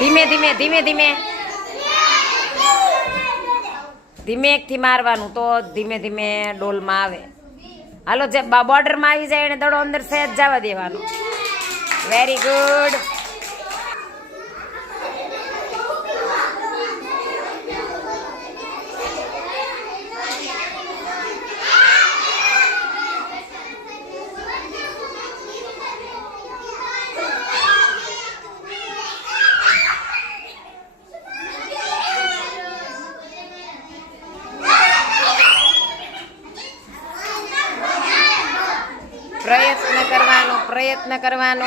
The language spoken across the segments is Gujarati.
ધીમે ધીમે ધીમે ધીમે ધીમેકથી મારવાનું તો ધીમે ધીમે ડોલમાં આવે. હાલો, જે બોર્ડરમાં આવી જાય એને દડો અંદર સહેજ જવા દેવાનો. Very good. પ્રયત્ન કરવાનો.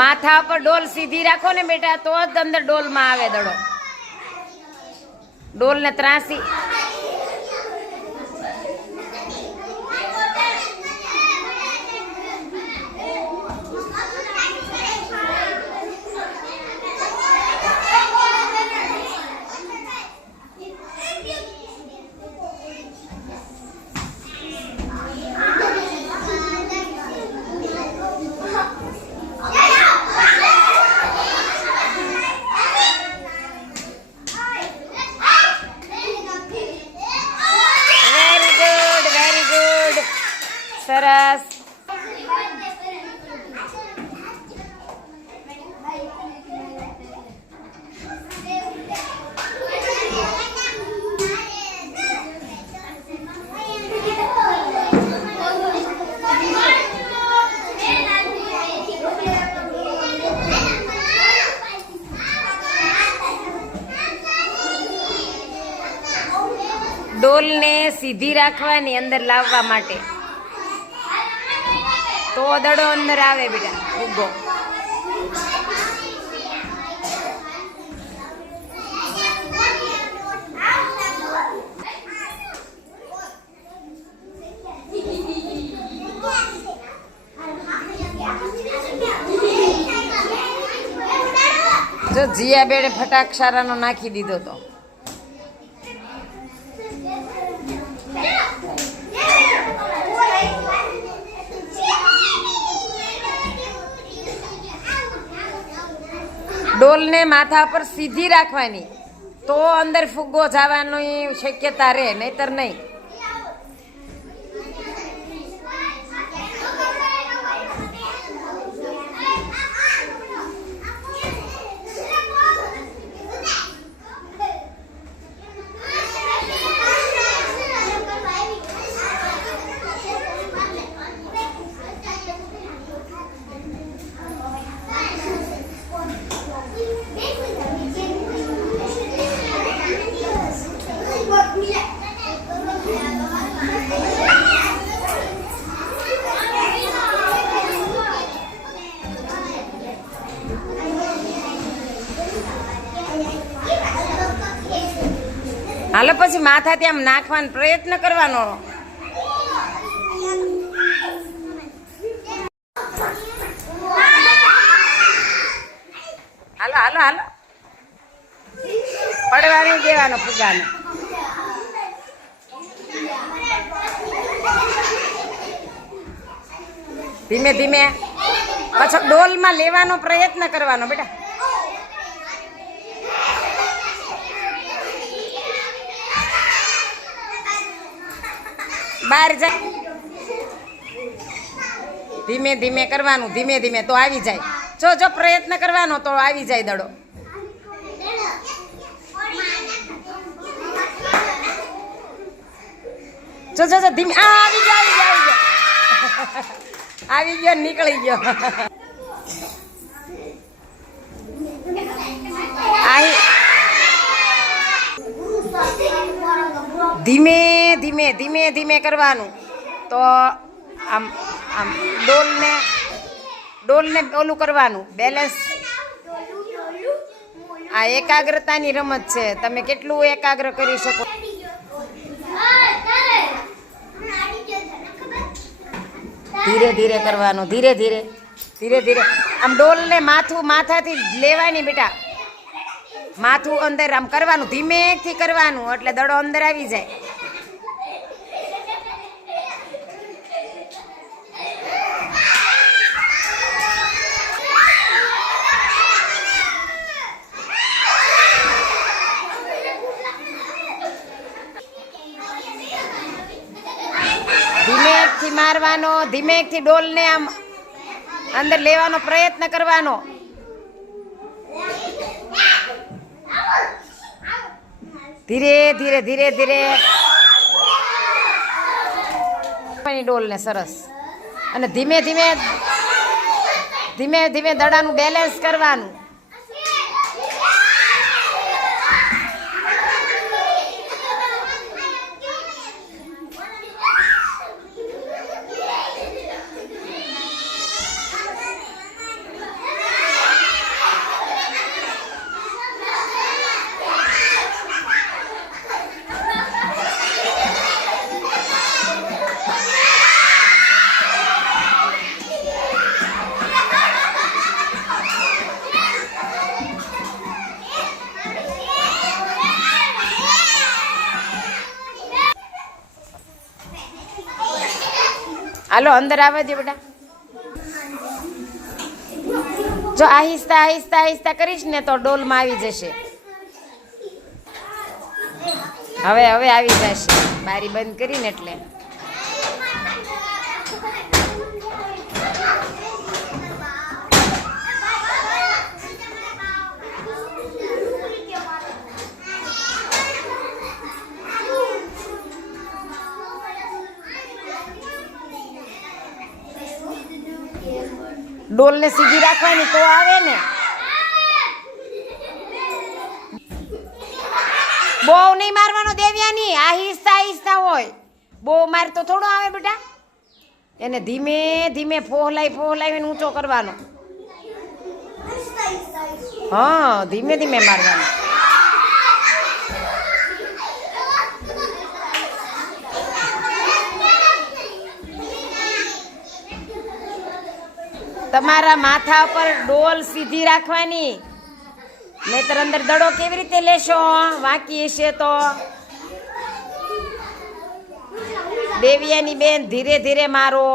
માથા પર ડોલ સીધી રાખો ને બેટા, તો જ અંદર ડોલમાં આવે દડો. ડોલ ને ત્રાસી સરસ. ડોલને સીધી રાખવાની અંદર લાવવા માટે, તો દડો અંદર આવે બેટા. ઉભો. જો જીયા બેડે ફટાક સારાનો નાખી દીધો તો. ડોલને માથા પર સીધી રાખવાની, તો અંદર ફુગ્ગો જવાની શક્યતા રહે, નહીતર નહીં. હાલો, પછી માથાથી આમ નાખવાનો પ્રયત્ન કરવાનો. હાલો હાલો હાલો, પડવા નહીં દેવાનો ફુગાને. ધીમે ધીમે પાછો ડોલમાં લેવાનો પ્રયત્ન કરવાનો બેટા. બહાર જાય. ધીમે ધીમે કરવાનું, ધીમે ધીમે તો આવી જાય. જો પ્રયત્ન કરવાનો તો આવી જાય દડો. જો ધીમે. આવી ગયો આવી ગયો, નીકળી ગયો. ધીમે ધીમે ધીમે ધીમે કરવાનું, તો આમ આમ ડોલને ઓલું કરવાનું, બેલેન્સ. આ એકાગ્રતાની રમત છે, તમે કેટલું એકાગ્ર કરી શકો. ધીરે ધીરે કરવાનું, ધીરે ધીરે ધીરે ધીરે. આમ ડોલને માથાથી લેવાની બેટા. માથું અંદર આમ કરવાનું, ધીમેથી કરવાનું, એટલે દડો અંદર આવી જાય. કરવાનો, ધીમેકથી ડોલને આમ અંદર લેવાનો પ્રયત્ન કરવાનો. ધીરે ધીરે ધીરે ધીરે ડોલને સરસ. અને ધીમે ધીમે ધીમે ધીમે દડાનું બેલેન્સ કરવાનું. હાલો અંદર આવવા દે બેટા. જો આહિસ્તા આહિસ્તા આહિસ્તા કરીશ ને તો ડોલમાં આવી જશે. હવે હવે આવી જશે બારી બંધ કરીને. એટલે ડોલને સીધી રાખવાની તો આવે ને. બહુ નહીં મારવાનો દેવ્યાની, આહિસ્તા આહિસ્તા હોય. બહુ માર તો થોડો આવે બેટા. એને ધીમે ધીમે ફોહલાવીને ઊંચો કરવાનો. હા, ધીમે ધીમે મારવાનો. તમારા માથા પર ડોલ સીધી રાખવાની, નહીતર અંદર દડો કેવી રીતે લેશો? વાંકી હશે તો. દેવિયાની બેન ધીરે ધીરે મારો.